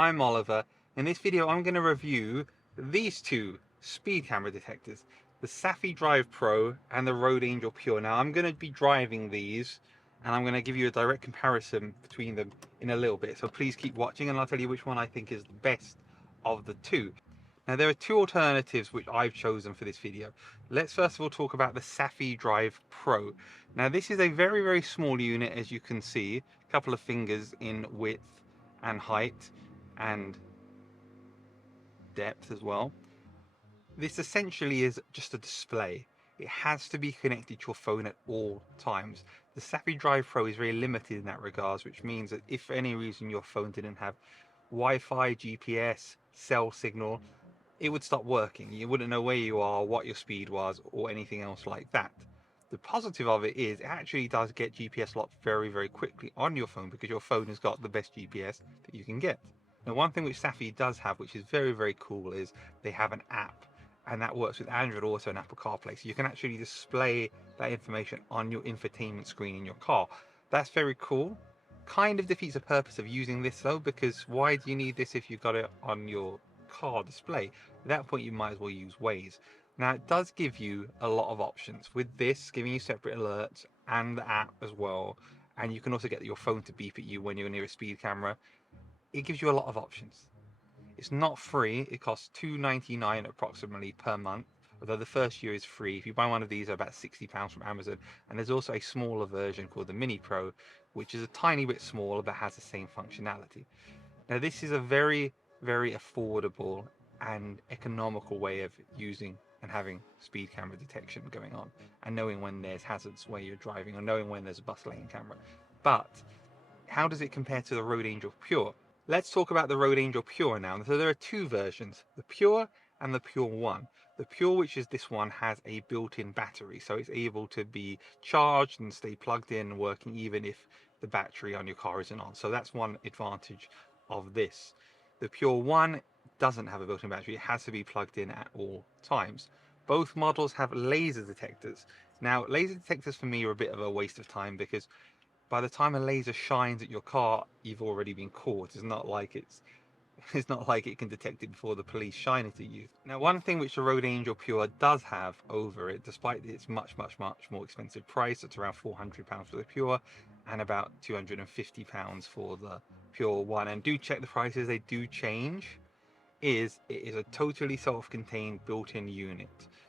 I'm Oliver. In this video I'm going to review these two speed camera detectors, the Saphe Drive Pro and the Road Angel Pure. Now I'm going to be driving these and I'm going to give you a direct comparison between them in a little bit, so please keep watching and I'll tell you which one I think is the best of the two. Now there are two alternatives which I've chosen for this video. Let's first of all talk about the Saphe Drive Pro. Now this is a very small unit, as you can see, a couple of fingers in width and height and depth as well. This essentially is just a display. It has to be connected to your phone at all times. The Saphe Drive Pro is very limited in that regards, which means that if for any reason your phone didn't have Wi-Fi, GPS, cell signal, it would stop working. You wouldn't know where you are, what your speed was, or anything else like that. The positive of it is it actually does get GPS locked very quickly on your phone, because your phone has got the best GPS that you can get. Now, one thing which Saphe does have, which is very cool, is they have an app, and that works with Android Auto and Apple CarPlay. So you can actually display that information on your infotainment screen in your car. That's very cool. Kind of defeats the purpose of using this though, because why do you need this if you've got it on your car display? At that point you might as well use Waze. Now it does give you a lot of options with this, giving you separate alerts and the app as well, and you can also get your phone to beep at you when you're near a speed camera. It gives you a lot of options. It's not free. It costs $2.99 approximately per month, although the first year is free. If you buy one of these, they're about £60 from Amazon. And there's also a smaller version called the Mini Pro, which is a tiny bit smaller but has the same functionality. Now this is a very affordable and economical way of using and having speed camera detection going on, and knowing when there's hazards where you're driving, or knowing when there's a bus lane camera. But how does it compare to the Road Angel Pure? Let's talk about the Road Angel Pure now. So there are two versions, the Pure and the Pure 1. The Pure, which is this one, has a built-in battery, so it's able to be charged and stay plugged in and working even if the battery on your car isn't on. So that's one advantage of this. The Pure 1 doesn't have a built-in battery. It has to be plugged in at all times. Both models have laser detectors. Now, laser detectors for me are a bit of a waste of time, because by the time a laser shines at your car, you've already been caught. It's not like it can detect it before the police shine it at you. Now, one thing which the Road Angel Pure does have over it, despite its much more expensive price, it's around £400 for the Pure and about £250 for the Pure 1. And do check the prices, they do change. It is a totally self-contained built-in unit.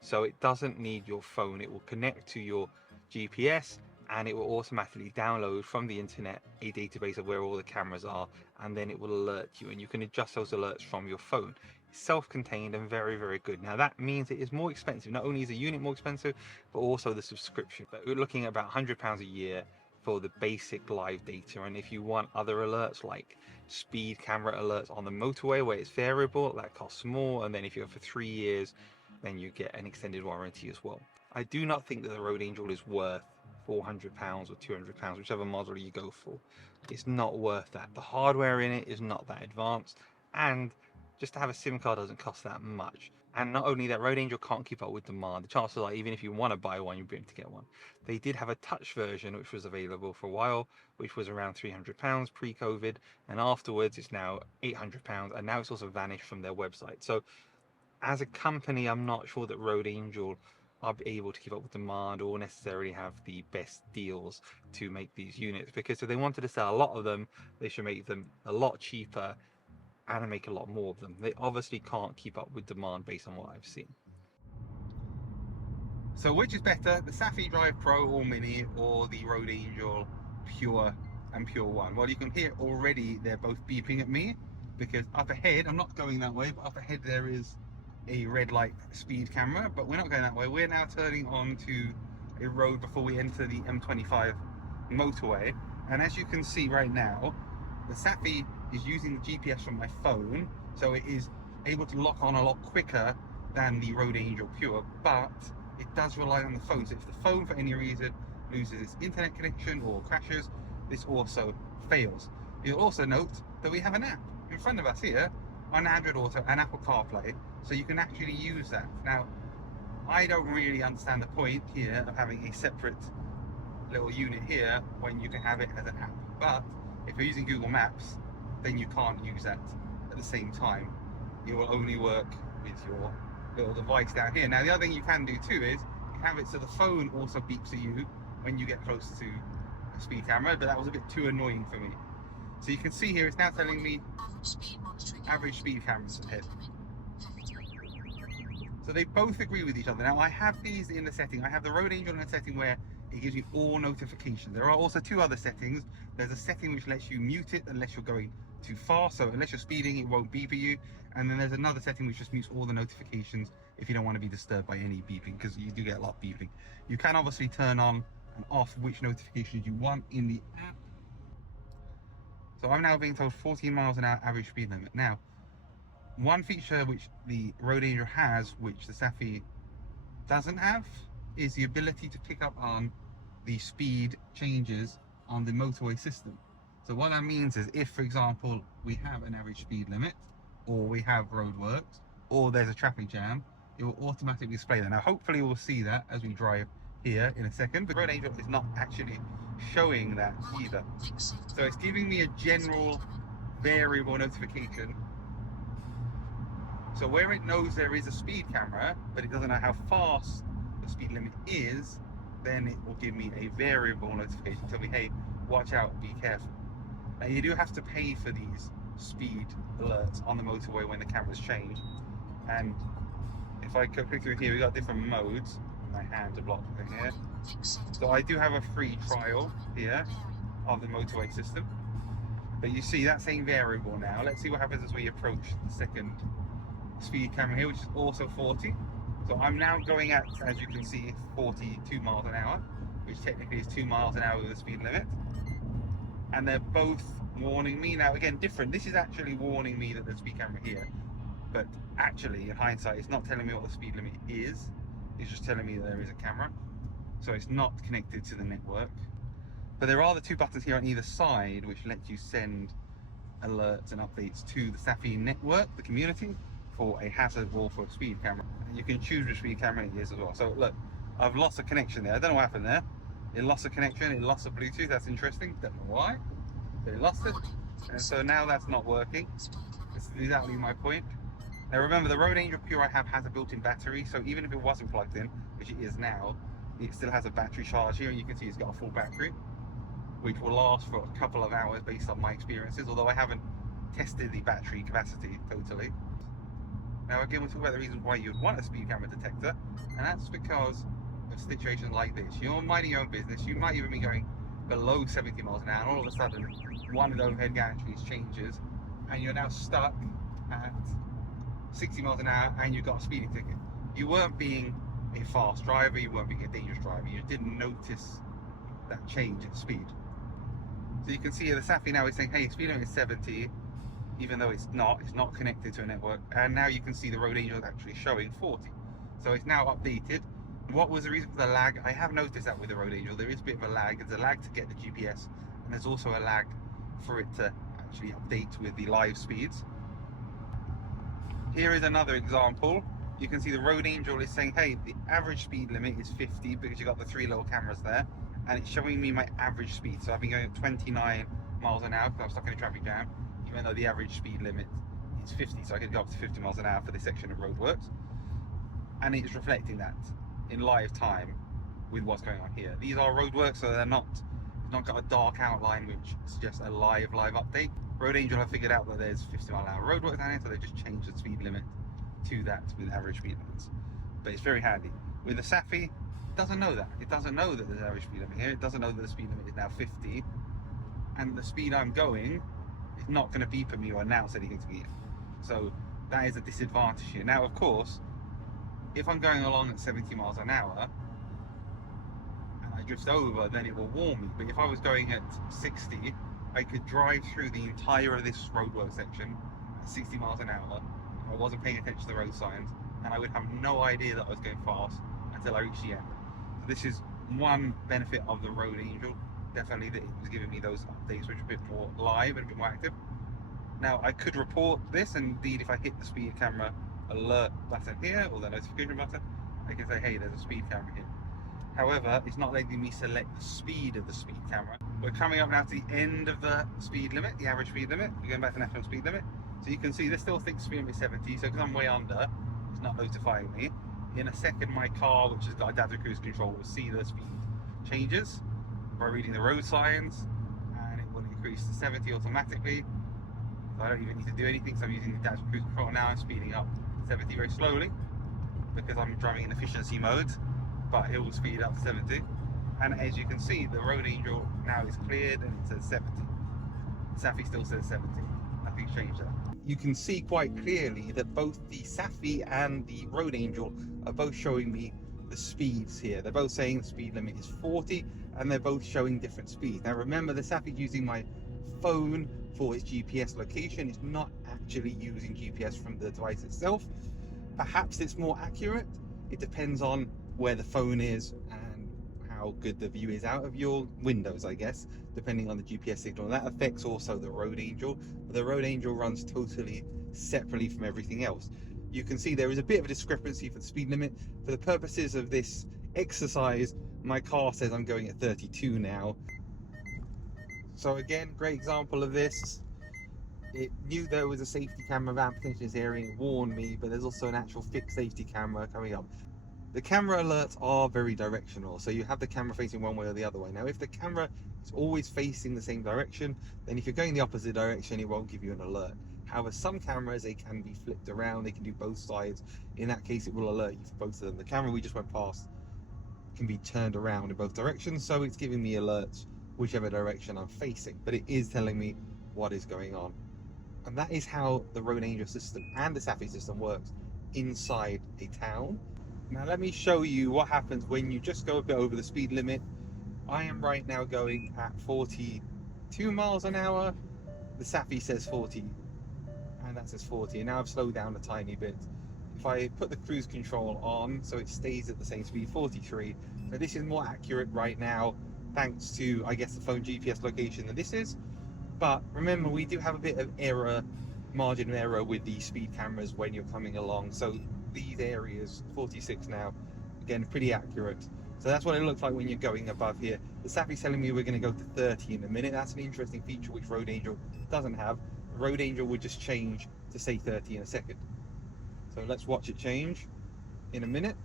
So it doesn't need your phone. It will connect to your GPS, and it will automatically download from the internet a database of where all the cameras are, and then it will alert you, and you can adjust those alerts from your phone. It's self-contained and very good. Now that means it is more expensive. Not only is the unit more expensive, but also the subscription. But we're looking at about £100 a year for the basic live data. And if you want other alerts like speed camera alerts on the motorway where it's variable, that costs more. And then if you go for 3 years, then you get an extended warranty as well. I do not think that the Road Angel is worth £400 or £200, whichever model you go for. It's not worth that. The hardware in it is not that advanced, and just to have a SIM card doesn't cost that much. And not only that, Road Angel can't keep up with demand. The chances are, even if you want to buy one, you'll be able to get one. They did have a touch version which was available for a while, which was around £300 pre-COVID, and afterwards it's now £800, and now it's also vanished from their website. So as a company, I'm not sure that Road Angel are able to keep up with demand or necessarily have the best deals to make these units, because if they wanted to sell a lot of them, they should make them a lot cheaper and make a lot more of them. They obviously can't keep up with demand based on what I've seen. So which is better, the Saphe Drive Pro or Mini, or the Road Angel Pure and Pure 1? Well, you can hear already they're both beeping at me, because up ahead, I'm not going that way, but up ahead there is a red light speed camera, but we're not going that way. We're now turning onto a road before we enter the M25 motorway, and as you can see right now, the Saphe is using the GPS from my phone, so it is able to lock on a lot quicker than the Road Angel Pure, but it does rely on the phone. So if the phone for any reason loses its internet connection or crashes, this also fails. You'll also note that we have an app in front of us here on Android Auto and Apple CarPlay, so you can actually use that. Now, I don't really understand the point here of having a separate little unit here when you can have it as an app, but if you're using Google Maps, then you can't use that at the same time. It will only work with your little device down here. Now the other thing you can do too is you have it so the phone also beeps at you when you get close to a speed camera, but that was a bit too annoying for me. So you can see here it's now telling me average speed cameras ahead. So they both agree with each other. Now I have these in the setting. I have the Road Angel in a setting where it gives you all notifications. There are also two other settings. There's a setting which lets you mute it unless you're going too fast. So unless you're speeding, it won't beep at you. And then there's another setting which just mutes all the notifications if you don't want to be disturbed by any beeping, because you do get a lot of beeping. You can obviously turn on and off which notifications you want in the app. So I'm now being told 14 miles an hour average speed limit. Now, one feature which the Road Angel has, which the Saphe doesn't have, is the ability to pick up on the speed changes on the motorway system. So what that means is if, for example, we have an average speed limit, or we have roadworks, or there's a traffic jam, it will automatically display that. Now hopefully we'll see that as we drive here in a second, but Road Angel is not actually showing that either. So it's giving me a general variable notification. So where it knows there is a speed camera, but it doesn't know how fast the speed limit is, then it will give me a variable notification, tell me, hey, watch out, be careful. Now you do have to pay for these speed alerts on the motorway when the cameras change. And if I go click through here, we've got different modes. My hands are blocked in here. So I do have a free trial here of the motorway system. But you see that same variable now. Let's see what happens as we approach the second speed camera here, which is also 40. So I'm now going at, as you can see, 42 miles an hour, which technically is 2 miles an hour with the speed limit. And they're both warning me. Now again, different. This is actually warning me that there's a speed camera here, but actually in hindsight it's not telling me what the speed limit is. It's just telling me that there is a camera. So it's not connected to the network. But there are the two buttons here on either side which let you send alerts and updates to the Saphe network, the community, for a hazard or for a speed camera. And you can choose which speed camera it is as well. So look, I've lost a connection there. I don't know what happened there. It lost a connection, it lost a Bluetooth. That's interesting. Don't know why. But it lost it. And so now that's not working. That's exactly my point. Now remember, the Road Angel Pure I have has a built-in battery, so even if it wasn't plugged in, which it is now, it still has a battery charge here, and you can see it's got a full battery, which will last for a couple of hours based on my experiences, although I haven't tested the battery capacity totally. Now again, we'll talk about the reasons why you'd want a speed camera detector, and that's because of situations like this. You're minding your own business, you might even be going below 70 miles an hour, and all of a sudden one of the overhead gantries changes, and you're now stuck at 60 miles an hour and you got a speeding ticket. You weren't being a fast driver, you weren't being a dangerous driver, you didn't notice that change in speed. So you can see here the Saphe now is saying, hey, speed limit is 70, even though it's not connected to a network. And now you can see the Road Angel is actually showing 40. So it's now updated. What was the reason for the lag? I have noticed that with the Road Angel, there is a bit of a lag. There's a lag to get the GPS, and there's also a lag for it to actually update with the live speeds. Here is another example. You can see the Road Angel is saying, hey, the average speed limit is 50 because you got the 3 little cameras there, and it's showing me my average speed. So I've been going at 29 miles an hour because I'm stuck in a traffic jam, even though the average speed limit is 50. So I could go up to 50 miles an hour for this section of roadworks. And it's reflecting that in live time with what's going on here. These are roadworks, so they're not got a dark outline which suggests a live update. Road Angel have figured out that there's 50 mile an hour roadworks down here, so they just changed the speed limit to that with average speed limits. But it's very handy. With the Saphe, it doesn't know that. It doesn't know that there's an average speed limit here. It doesn't know that the speed limit is now 50, and the speed I'm going is not going to beep at me or announce anything to me. So that is a disadvantage here. Now, of course, if I'm going along at 70 miles an hour and I drift over, then it will warn me. But if I was going at 60, I could drive through the entire of this roadwork section at 60 miles an hour. I wasn't paying attention to the road signs, and I would have no idea that I was going fast until I reached the end. So this is one benefit of the Road Angel, definitely, that it was giving me those updates which are a bit more live and a bit more active. Now I could report this, and indeed if I hit the speed camera alert button here, or the notification button, I can say, hey, there's a speed camera here. However, it's not letting me select the speed of the speed camera. We're coming up now to the end of the speed limit, the average speed limit. We're going back to national speed limit. So you can see this still thinks speed limit 70, so because I'm way under, it's not notifying me. In a second, my car, which has got adaptive cruise control, will see the speed changes by reading the road signs, and it will increase to 70 automatically. So I don't even need to do anything, so I'm using the adaptive cruise control now. I'm speeding up 70 very slowly because I'm driving in efficiency mode, but it will speed up to 70. And as you can see, the road angel now is cleared and it says 70. Saphe still says 70. Nothing's changed that. You can see quite clearly that both the Saphe and the road angel are both showing me the speeds here. They're both saying the speed limit is 40 and they're both showing different speeds. Now remember, the Saphe is using my phone for its GPS location. It's not actually using GPS from the device itself. Perhaps it's more accurate. It depends on where the phone is and how good the view is out of your windows, I guess, depending on the GPS signal. That affects also the road angel. The road angel runs totally separately from everything else. You can see there is a bit of a discrepancy for the speed limit. For the purposes of this exercise, my car says I'm going at 32 now. So again, great example of this. It knew there was a safety camera van potentially in this area and it warned me, but there's also an actual fixed safety camera coming up. The camera alerts are very directional, so you have the camera facing one way or the other way. Now if the camera is always facing the same direction, then if you're going the opposite direction, it won't give you an alert. However, some cameras, they can be flipped around, they can do both sides. In that case, it will alert you for both of them. The camera we just went past can be turned around in both directions, so it's giving me alerts whichever direction I'm facing, but it is telling me what is going on. And that is how the road angel system and the Saphe system works inside a town. Now let me show you what happens when you just go a bit over the speed limit. I am right now going at 42 miles an hour. The Saphe says 40 and that says 40, and now I've slowed down a tiny bit. If I put the cruise control on so it stays at the same speed, 43, so this is more accurate right now thanks to, I guess, the phone GPS location than this is. But remember, we do have a bit of margin of error with the speed cameras when you're coming along. So these areas, 46 now, again, pretty accurate. So that's what it looks like when you're going above here. The Saphe's telling me we're going to go to 30 in a minute. That's an interesting feature which Road Angel doesn't have. Road Angel would just change to say 30 in a second. So let's watch it change in a minute.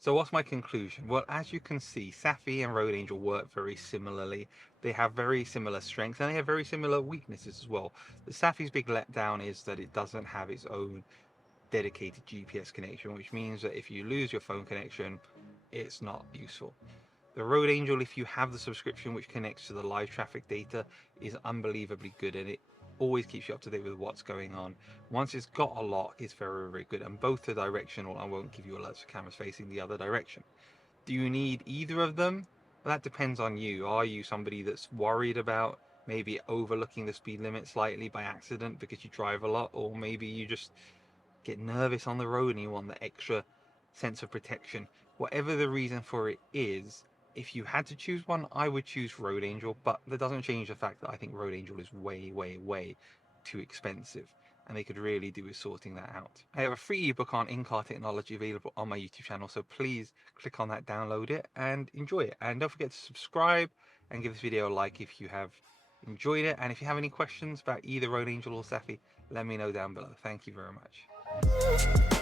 So what's my conclusion? Well, as you can see, Saphe and Road Angel work very similarly. They have very similar strengths and they have very similar weaknesses as well. The Sapphe's big letdown is that it doesn't have its own dedicated GPS connection, which means that if you lose your phone connection, it's not useful. The Road Angel, if you have the subscription which connects to the live traffic data, is unbelievably good, and it always keeps you up to date with what's going on. Once it's got a lock, it's very, very good, and both are directional and won't give you alerts for cameras facing the other direction. Do you need either of them? Well, that depends on you. Are you somebody that's worried about maybe overlooking the speed limit slightly by accident because you drive a lot, or maybe you just get nervous on the road and you want the extra sense of protection? Whatever the reason for it is, if you had to choose one, I would choose Road Angel, but that doesn't change the fact that I think Road Angel is way, way, way too expensive, and they could really do with sorting that out. I have a free ebook on in-car technology available on my YouTube channel, so please click on that, download it, and enjoy it. And don't forget to subscribe and give this video a like if you have enjoyed it. And if you have any questions about either Road Angel or Saphe, let me know down below. Thank you very much.